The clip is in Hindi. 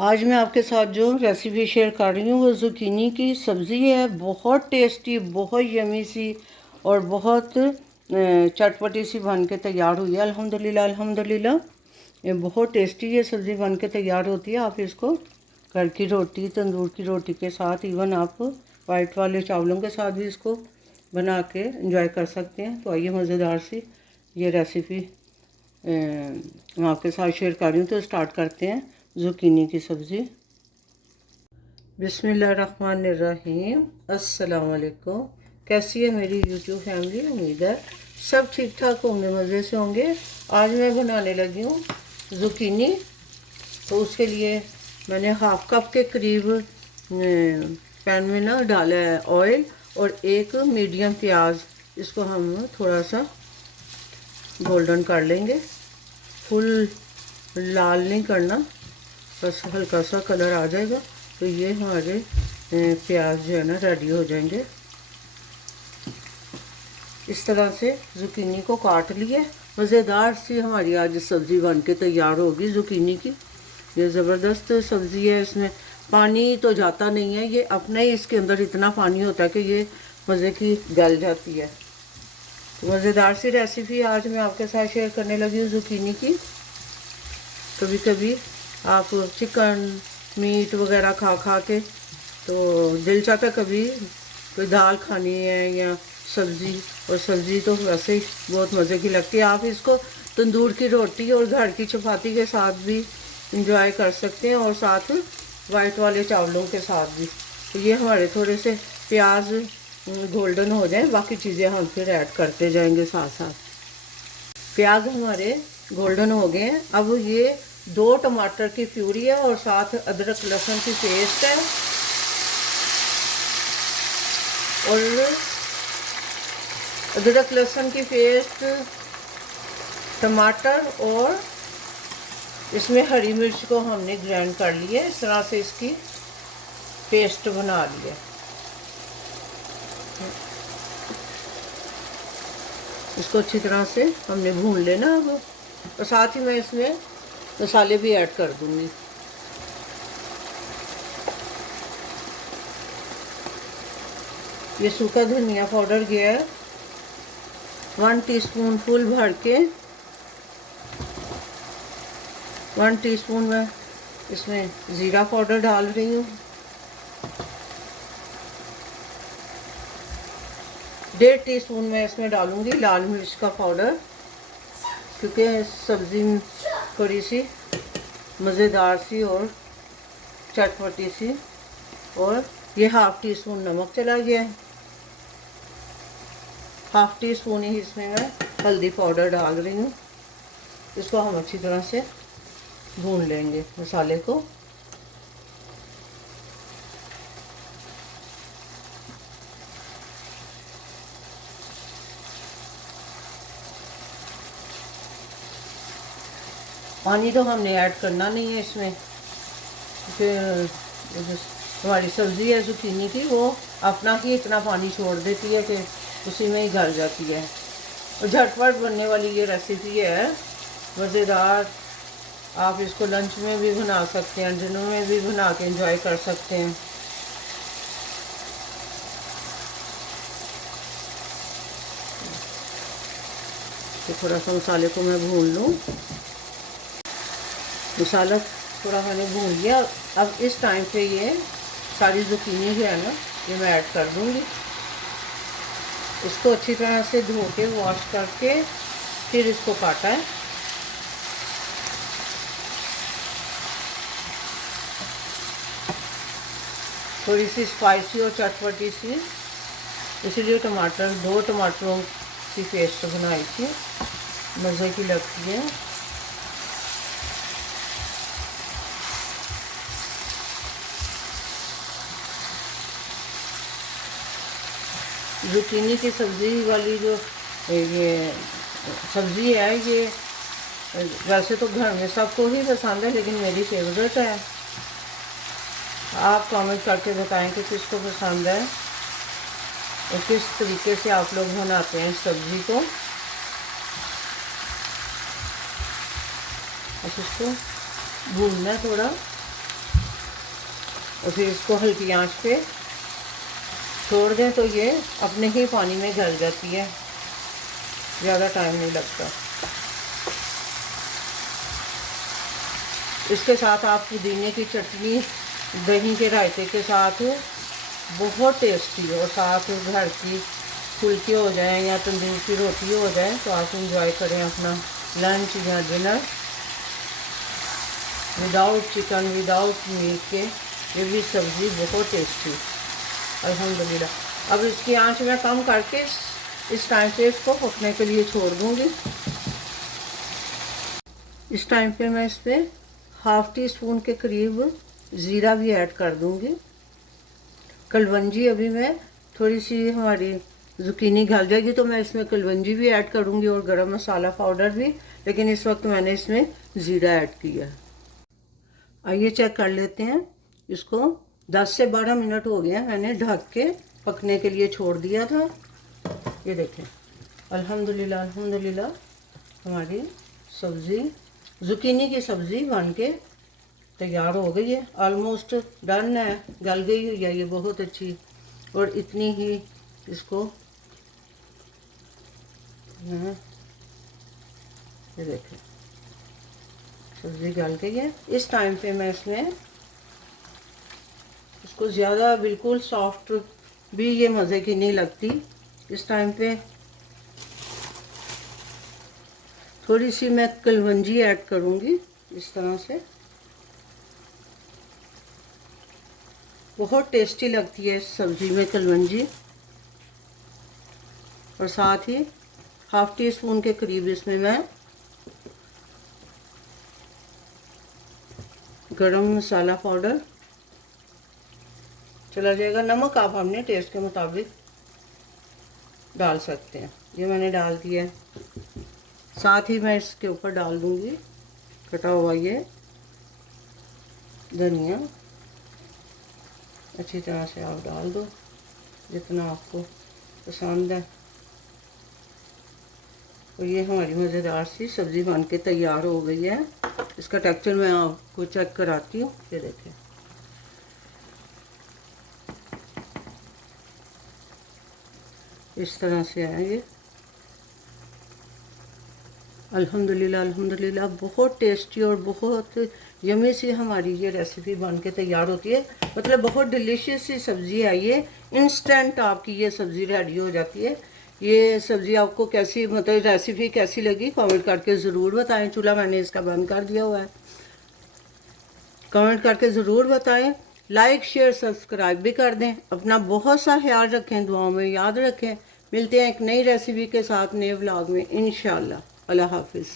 आज मैं आपके साथ जो रेसिपी शेयर कर रही हूँ वो ज़ुकीनी की सब्ज़ी है। बहुत टेस्टी, बहुत यमी सी और बहुत चटपटी सी बन के तैयार हुई है। अल्हम्दुलिल्लाह अल्हम्दुलिल्लाह, ये बहुत टेस्टी ये सब्ज़ी बन के तैयार होती है। आप इसको घर की रोटी, तंदूर की रोटी के साथ, इवन आप वाइट वाले चावलों के साथ भी इसको बना के इंजॉय कर सकते हैं। तो आइए मज़ेदार सी ये रेसिपी मैं आपके साथ शेयर कर रही हूँ। तो स्टार्ट करते हैं ज़ुकीनी की सब्ज़ी। बिस्मिल्लाहिर्रहमानिर्रहीम। अस्सलाम वालेकुम। कैसी है मेरी यूट्यूब फैमिली? उम्मीद है सब ठीक ठाक होंगे, मज़े से होंगे। आज मैं बनाने लगी हूँ ज़ुकीनी। तो उसके लिए मैंने हाफ कप के करीब पैन में ना डाला है ऑयल और एक मीडियम प्याज। इसको हम थोड़ा सा गोल्डन कर लेंगे, फुल लाल नहीं करना, बस हल्का सा कलर आ जाएगा तो ये हमारे प्याज जो है ना रेडी हो जाएंगे। इस तरह से ज़ुकीनी को काट लिए। मज़ेदार सी हमारी आज सब्ज़ी बन के तैयार होगी ज़ुकीनी की। ये ज़बरदस्त सब्ज़ी है, इसमें पानी तो जाता नहीं है, ये अपना ही इसके अंदर इतना पानी होता है कि ये मज़े की गल जाती है। तो मज़ेदार सी रेसिपी आज मैं आपके साथ शेयर करने लगी हूँ ज़ुकीनी की। कभी कभी आप चिकन मीट वगैरह खा के तो दिल चाहता कभी कोई दाल खानी है या सब्ज़ी, और सब्ज़ी तो वैसे ही बहुत मज़े की लगती है। आप इसको तंदूर की रोटी और घर की चपाती के साथ भी इंजॉय कर सकते हैं और साथ वाइट वाले चावलों के साथ भी। तो ये हमारे थोड़े से प्याज गोल्डन हो जाए, बाकी चीज़ें हम फिर ऐड करते जाएंगे साथ साथ। प्याज हमारे गोल्डन हो गए हैं। अब ये 2 टमाटर की प्यूरी है और साथ अदरक लहसुन की पेस्ट है और अदरक लहसुन की पेस्ट, टमाटर और इसमें हरी मिर्च को हमने ग्राइंड कर लिया। इस तरह से इसकी पेस्ट बना ली है। इसको अच्छी तरह से हमने भून लेना अब, और साथ ही मैं इसमें मसाले भी ऐड कर दूंगी। ये सूखा धनिया पाउडर गया है 1 टीस्पून फुल भर के। 1 टीस्पून में इसमें ज़ीरा पाउडर डाल रही हूँ। 1.5 टीस्पून में इसमें डालूंगी लाल मिर्च का पाउडर, क्योंकि सब्ज़ी थोड़ी सी मज़ेदार सी और चटपटी सी। और ये 1/2 टीस्पून नमक चला गया है। 1/2 टीस्पून ही इसमें मैं हल्दी पाउडर डाल रही हूँ। इसको हम अच्छी तरह से भून लेंगे मसाले को। पानी तो हमने ऐड करना नहीं है इसमें, क्योंकि हमारी सब्ज़ी है ज़ुकीनी की, वो अपना ही इतना पानी छोड़ देती है कि उसी में ही गल जाती है। और झटपट बनने वाली ये रेसिपी है, मज़ेदार। आप इसको लंच में भी बना सकते हैं, डिनर में भी बना के एंजॉय कर सकते हैं। तो थोड़ा सा मसाले को मैं भून लूँ। मसाला थोड़ा मैंने भून लिया। अब इस टाइम पे ये सारी ज़ुकीनी जो है ना, ये मैं ऐड कर दूँगी। इसको अच्छी तरह से धो के वॉश करके फिर इसको काटा है। थोड़ी सी स्पाइसी और चटपटी सी, इसीलिए 2 टमाटरों की पेस्ट बनाई थी, मज़े की लगती है। ज़ुकीनी की सब्ज़ी वाली जो ये सब्ज़ी है, ये वैसे तो घर में सबको ही पसंद है, लेकिन मेरी फेवरेट है। आप कमेंट करके बताएं कि किसको पसंद है और किस तरीके से आप लोग बनाते हैं इस सब्ज़ी को। अब इसको भूनना है थोड़ा। और फिर इसको हल्की आंच पे छोड़ दें तो ये अपने ही पानी में गल जाती है, ज़्यादा टाइम नहीं लगता। इसके साथ आप पुदीने की चटनी दही के रायते के साथ बहुत टेस्टी, और साथ घर की फुल्के हो जाएं या तंदूर की रोटी हो जाए तो आप इंजॉय करें अपना लंच या dinner without chicken without meat के। ये भी सब्ज़ी बहुत टेस्टी अल्हम्दुलिल्लाह। अब इसकी आंच मैं कम करके इस टाइम पे इसको पकने के लिए छोड़ दूँगी। इस टाइम पे मैं इस पर हाफ़ टी स्पून के करीब ज़ीरा भी ऐड कर दूँगी। कलवंजी अभी मैं थोड़ी सी हमारी ज़ुकीनी गल जाएगी तो मैं इसमें कलवंजी भी ऐड करूँगी और गरम मसाला पाउडर भी, लेकिन इस वक्त मैंने इसमें ज़ीरा ऐड किया है। आइए चेक कर लेते हैं इसको। 10 से 12 मिनट हो गया, मैंने ढक के पकने के लिए छोड़ दिया था। ये देखें अल्हम्दुलिल्लाह अल्हम्दुलिल्लाह हमारी सब्ज़ी ज़ुकीनी की सब्ज़ी बन के तैयार हो गई है। ऑलमोस्ट डन है, गल गई हुई है ये बहुत अच्छी। और इतनी ही इसको ये देखें सब्ज़ी गल गई है। इस टाइम पे मैं इसमें इसको ज़्यादा बिल्कुल सॉफ्ट भी ये मज़े की नहीं लगती। इस टाइम पे थोड़ी सी मैं कलवंजी ऐड करूँगी इस तरह से, बहुत टेस्टी लगती है इस सब्ज़ी में कलवंजी। और साथ ही हाफ़ टी स्पून के करीब इसमें मैं गरम मसाला पाउडर चला जाएगा। नमक आप अपने टेस्ट के मुताबिक डाल सकते हैं, ये मैंने डाल दिया है। साथ ही मैं इसके ऊपर डाल दूंगी कटा हुआ ये धनिया। अच्छी तरह से आप डाल दो जितना आपको पसंद है। और ये हमारी मज़ेदार सी सब्ज़ी बन के तैयार हो गई है। इसका टेक्सचर मैं आपको चेक कराती हूँ। ये देखें इस तरह से है ये। अल्हम्दुलिल्लाह अल्हम्दुलिल्लाह बहुत टेस्टी और बहुत यमी सी हमारी ये रेसिपी बन के तैयार होती है। मतलब बहुत डिलीशियस सी सब्ज़ी है ये, इंस्टेंट आपकी ये सब्ज़ी रेडी हो जाती है। ये सब्ज़ी आपको कैसी, मतलब रेसिपी कैसी लगी कमेंट करके ज़रूर बताएं। चूल्हा मैंने इसका बंद कर दिया हुआ है, कमेंट करके ज़रूर बताएं। लाइक शेयर सब्सक्राइब भी कर दें। अपना बहुत सा ख्याल रखें, दुआओं में याद रखें। मिलते हैं एक नई रेसिपी के साथ नए व्लॉग में इंशाअल्लाह। अल्लाह हाफिज़।